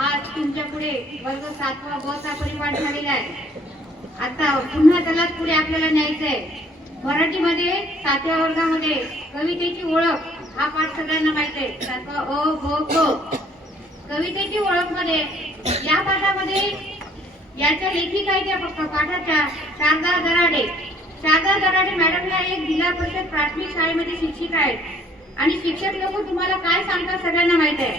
आज तुमच्यापुढे वर्ग सातवा ब चा परिपाठ झालेला आहे. आता पुन्हा त्याला पुढे आपल्याला न्यायचं आहे. मराठीमध्ये सातव्या वर्गामध्ये कवितेची ओळख हा पाठ सगळ्यांना माहीत आहे. सातवा अ ब क कवितेची ओळखमध्ये या पाठामध्ये याच्या लेखिका आहेत त्या पाठाच्या शारदा दराडे. शारदा दराडे मॅडम या एक जिल्हा परिषद प्राथमिक शाळेमध्ये शिक्षिका आहेत. आणि शिक्षक लोक तुम्हाला काय सांगतात सगळ्यांना माहीत आहे.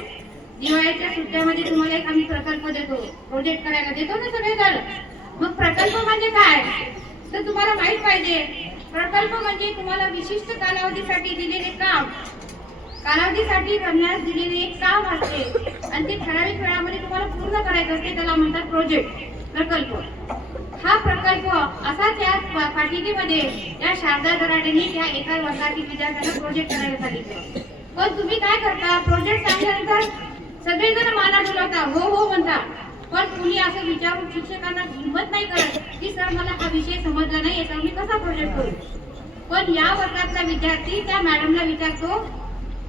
दिवाळीच्या सुट्ट्यामध्ये तुम्हाला एक आम्ही प्रकल्प देतो. प्रोजेक्ट करायला देतो ना सगळेजण? मग प्रकल्प म्हणजे काय? तर तुम्हाला माहीत पाहिजे प्रकल्प म्हणजे तुम्हाला विशिष्ट कालावधीसाठी दिलेले काम. कालावधीसाठी करण्यास दिलेले एक काम असते. आणि ते ठराविक वेळामध्ये तुम्हाला पूर्ण करायचं असते त्याला म्हणतात प्रोजेक्ट प्रकल्प. हा प्रकल्प असाच या पा- पाठिकेमध्ये या शारदा दराडेंनी त्या एका वर्गातील विद्यार्थ्यांना प्रोजेक्ट करायला सांगितलं. पण तुम्ही काय करता? प्रोजेक्ट सांगितल्यानंतर सगळेजण माना डुलवता. हो हो म्हणता. पण कुणी असं विचारून शिक्षकांना हिंमत नाही करत की सर मला हा विषय समजला नाही याचा मी कसा प्रोजेक्ट करू? पण या वर्गातला विद्यार्थी त्या मॅडमला विचारतो.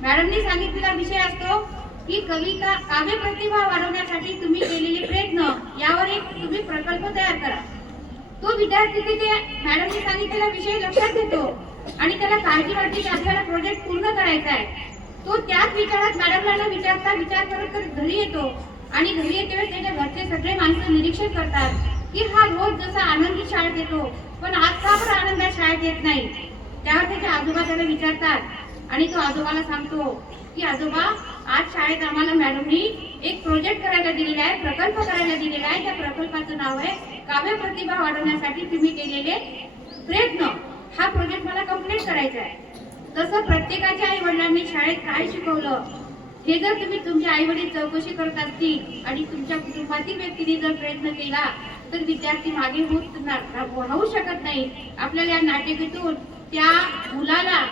मॅडमनी सांगितलेला विषय असतो की कविता काव्य प्रतिभा वाढवण्यासाठी तुम्ही केलेले प्रयत्न यावर एक तुम्ही प्रकल्प तयार करा. तो विद्यार्थी तिथे मॅडमनी सांगितलेला विषय लक्षात घेतो आणि त्याला काळजी वाटते की आपल्याला प्रोजेक्ट पूर्ण करायचा आहे. तो त्याच विचारात मॅडमला न विचारता विचार करत करत घरी येतो आणि घरी येते वेळेस त्याच्या घरचे सगळे माणसं निरीक्षण करतात की हा रोज जसा आनंदी शाळेत येतो पण आज का बरं आनंदात शाळेत येत नाही? त्यावर त्याच्या आजोबा त्याला विचारतात आणि तो आजोबाला सांगतो की आजोबा आज शाळेत आम्हाला मॅडमनी एक प्रोजेक्ट करायला दिलेला आहे प्रकल्प करायला दिलेला आहे. त्या प्रकल्पाचं नाव आहे काव्य प्रतिभा वाढवण्यासाठी तुम्ही केलेले प्रयत्न. हा प्रोजेक्ट मला कंप्लीट करायचा आहे. तसं प्रत्येकाच्या आई वडिलांनी शाळेत काय शिकवलं हे जर तुम्ही तुमच्या आई वडील चौकशी करत असतील आणि तुमच्या कुटुंबातील व्यक्तीने जर प्रयत्न केला तर विद्यार्थी मागे होत ना- होऊ शकत नाही. आपल्याला या नाटिकेतून त्या मुलाला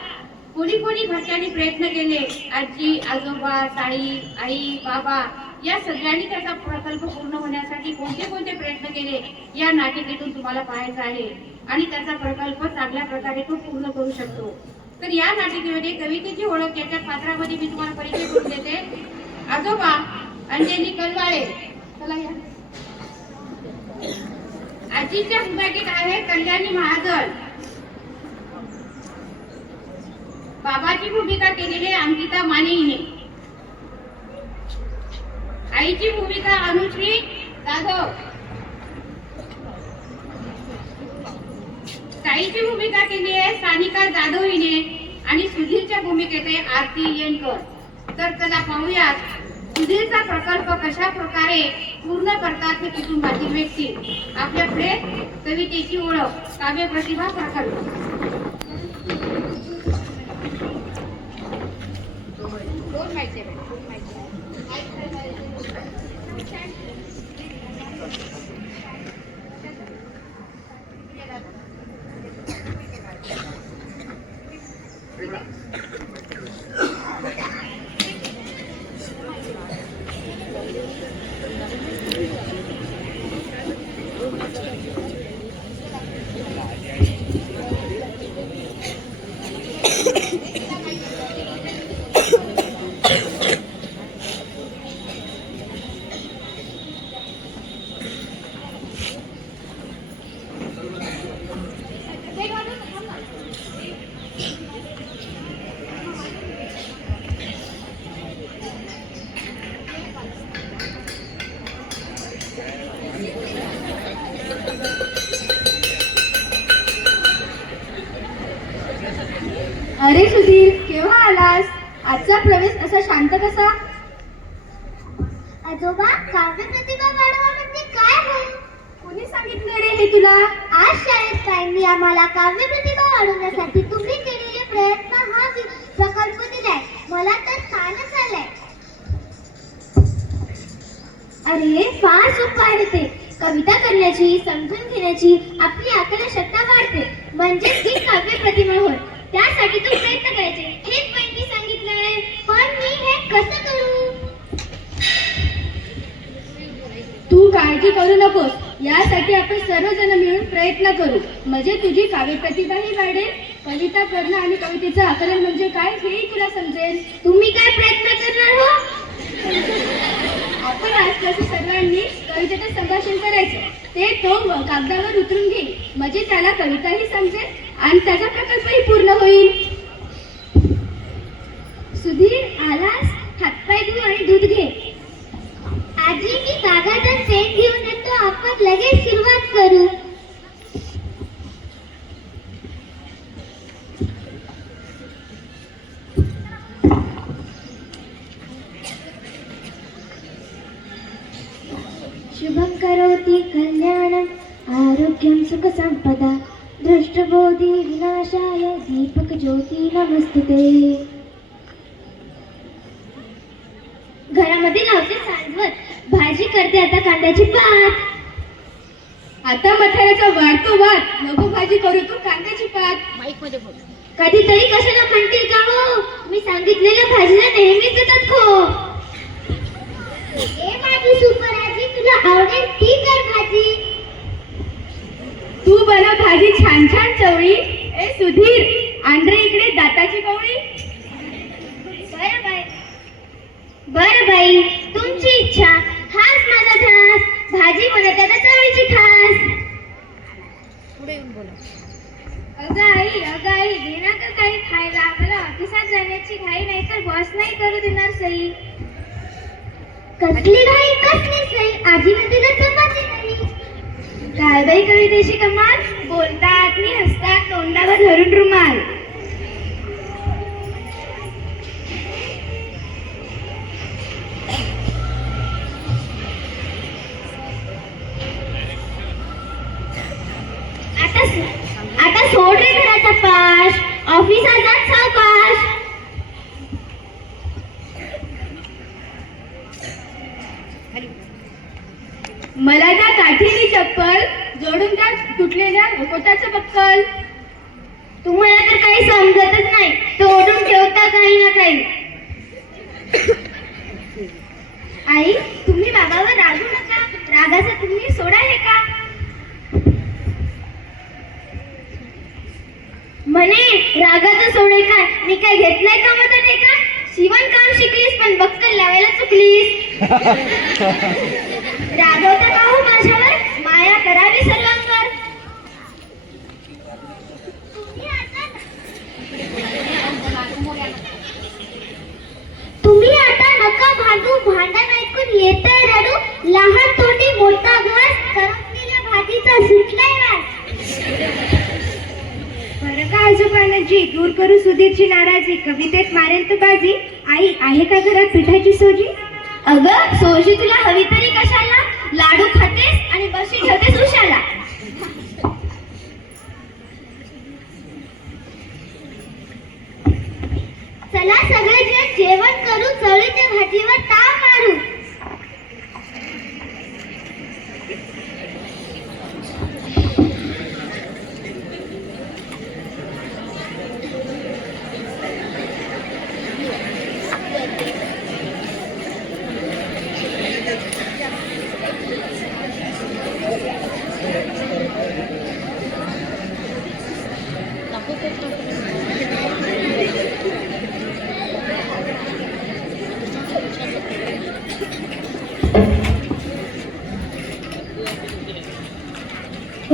कोणी कोणी घरच्यांनी प्रयत्न केले. आजी आजोबा ताई आई बाबा या सगळ्यांनी त्याचा प्रकल्प पूर्ण होण्यासाठी कोणते कोणते प्रयत्न केले या नाटिकेतून तुम्हाला पाहायचं आहे. आणि त्याचा प्रकल्प चांगल्या प्रकारे तो पूर्ण करू शकतो. तर या नाटिकेमध्ये कवितेची ओळख याच्या पात्रामध्ये मी तुम्हाला परिचय करून देते. आजोबा अंजली कलवाळे. चला या. आजीच्या विभागीत आहे कल्याणी महाजन. बाबाची भूमिका केलेली आहे अंकिता माने हिने आईची भूमिका अनुश्री जाधव. ताईची भूमिका केली आहे सानिका जाधव हिने आणि सुधीरच्या भूमिकेत आहे आरती येणकर. तर चला पाहूयात सुधीरचा प्रकल्प कशा प्रकारे पूर्ण करतात हे कुटुंबातील व्यक्ती. आपल्याकडे कवितेची ओळख काव्य प्रतिभा प्रकल्प दोन माहिती आहे मॅडम, दोन माहिती आहे. अरे सुधीर केव्हा आलास आजचा प्रवेश असा शांत कसा? आजोबा काव्य प्रतिभा वाढवा म्हणजे काय आहे कोणी सांगितलं रे हे तुला? आज शाळेत ताईंनी आम्हाला काव्य प्रतिभा वाढवण्यासाठी तुम्ही केलेले प्रयत्न हा प्रकल्प दिलाय. मला तर छानच आलाय. अरे फार सोपं आहे ते. कविता करण्याची समजून घेण्याची आपली आकलन क्षमता वाढते. म्हणजेच ही काव्य प्रतिमा होय. त्यासाठी तू प्रयत्न करायचे. कसं करू. तू काळजी करू नकोस. यासाठी आपण सर्वजण मिळून प्रयत्न करू. म्हणजे तुझी काव्य प्रतिभाही वाढेल. कविता करणं आणि कवितेचं आकलन म्हणजे काय हेही तुला समजेल. तुम्ही काय प्रयत्न करणार हो? आपण आजपासून सर्वांनी कवितेचं संभाषण करायचं. ते तो कागदावर उतरून घेईल म्हणजे त्याला कविताही समजेल आणि त्याचा प्रकल्पही पूर्ण होईल. सुधीर आलास? हातपाय आणि दूध घे. आजी मी बागाचा सेट घेऊन येतो आपण लगेच सुरुवात करू. शुभं करोति कल्याणम् आरोग्यं सुखसम्पदा दृष्टबोधि विनाशाय दीपकज्योति नमस्तुते घरामध्ये लावते सांडवत भाजी करते आता कांद्याची पात. आता मथाऱ्याचा वाढतो वाद. नको भाजी करू तू कांद्याची पात. कधीतरी कशाला म्हणतील का हो? मी सांगितलेल्या भाजीला नेहमीच देतात खो. ए माझी सुपर आजी तुला आवडेल ती कर भाजी. तू बनव भाजी छान छान चवळी. ए सुधीर आंध्रे इकडे दाताची कवळी बर बाई बर बाई तुमची इच्छा. हाच माझा ध्यास भाजी बनत आता चवळीची खास. अगं आई अगं आई घेणार का काही खायला? मला ऑफिसात जाण्याची घाई नाही तर बॉस नाही करू देणार सई. कसली घाई कसली सई? आजीने दिलं चपाती नाही. काय बाई कवितेची कमाल बोलतात मी हसतात तोंडावर धरून रुमाल. आता आता सोड रे घराचा पाश ऑफिसात जात सावकाश. मला त्या काठीनी चप्पल जोडून त्या तुटलेल्या कोटाचं बक्कल. तुम्हाला तर काही समजतच नाही. तोडून ठेवता काही ना काही. आई तुम्ही बाबावर रागू नका. रागाचं तुम्ही सोडा हे का? म्हणे रागाचं सोडे काय? मी काय घेतलंय का मदत आहे का शिवण काम शिकलीस पण बक्कल लावायला चुकलीस. रागवता का हो माझ्यावर? माया करावी सर्वांवर तुम्ही आता नका भांडू भांडण ऐकून येत रडू लहान तोंडी मोठा घास करपलेल्या भाजीचा सुटलाय वास बरं का आजोबानाजी दूर करू सुधीरची नाराजी कवितेत मारेल तू बाजी. आई आहे का घरात पिठाची सोजी? अगं सोजी तुला हवी तरी कशाला? लाडू खातेस आणि बशी ठेवतेस उशाला. चला सगळे जण जेवण करू चळीच्या भाजीवर ताव मारू.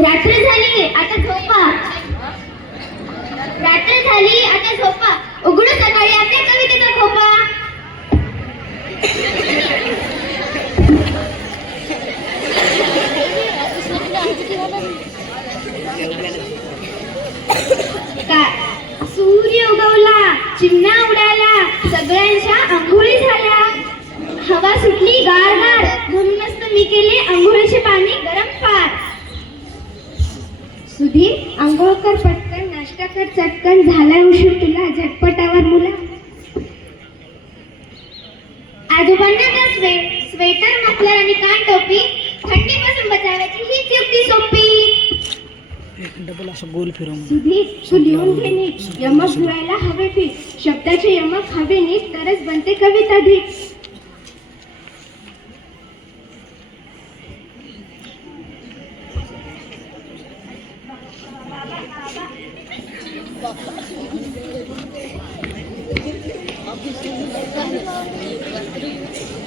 रात्र झाली आता झोपा. रात्र झाली आता झोपा. उघडू सकाळी आपल्या कवितेचा खोपा. सूर्य उगवला चिमणा उडाल्या सगळ्यांच्या आंघोळी झाल्या. हवा सुटली गार गार म्हणूनच तर मी केले आंघोळीचे पाणी गरम पार. सुधीर आंघोळ कर पटकन नाश्ता कर चटकन झालाय उशीर तुला झटपटावर मुला. आजोबांना तर स्वे स्वेटर मफलर आणि कान टोपी थंडीपासून बचावायची हीच युक्ती सोपी. डबल असं गोल फिरवून सुधीर तू लिहून घे नीट. यमक जुळायला हवे पीठ. शब्दाचे यमक हवे नीट तरच बनते कविता धीट.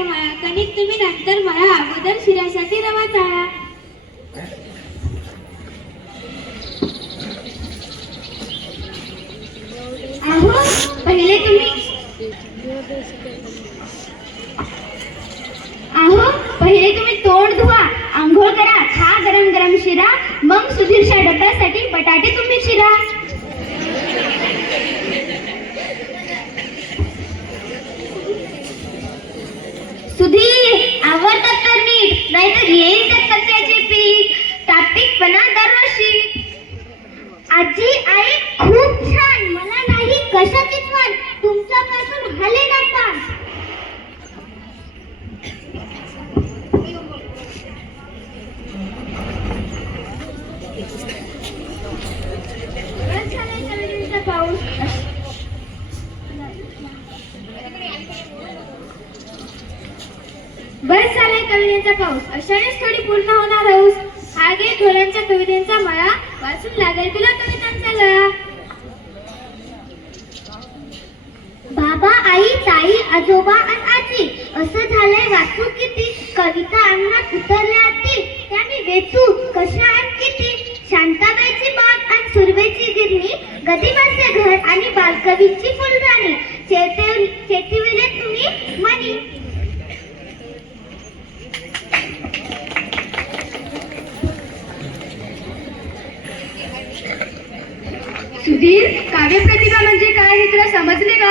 मला कणिक तुम्ही नंतर मला अगोदर शिऱ्यासाठी रवा चाळा अहो पहिले तुम्ही अहो पहिले तुम्ही तोंड धुवा आंघोळ करा खा गरम गरम शिरा मग सुधीरच्या डब्यासाठी बटाटे तुम्ही शिरा सुधीर आवडतात तर नीट नाहीतर येईल पीक दरवर्षी आजी आई खूप छान. मला नाही कशाचीच वाट तुमच्यापासून हले ना पान. पाऊस बस झालाय कवितेचा पाऊस. अशानेच थोडी पूर्ण होणार आहोस हा घे ढोलांच्या कवितांचा मळा वाचून लागेल तुला कवितांचा लळा बाबा आई ताई आजोबा आणि आजी असं झालंय वाचू किती? कविता अंगणात उतरल्या आती त्या मी वेचू कशा आणि किती? शांताबाईची बाग आणि सुरवेची गिरणी गदिमाचे घर आणि बालकवीची फुलराणी चेते चेतिविले तुम्ही मनी सुधीर काव्य प्रतिभा म्हणजे काय हे तुला समजले का?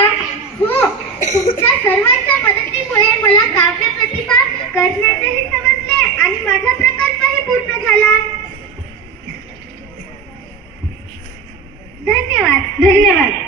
हो तुमच्या सर्वांच्या मदतीमुळे मला काव्य प्रतिभा करण्याचेही समजले आणि माझा प्रकल्पही पूर्ण झाला. धन्यवाद. धन्यवाद.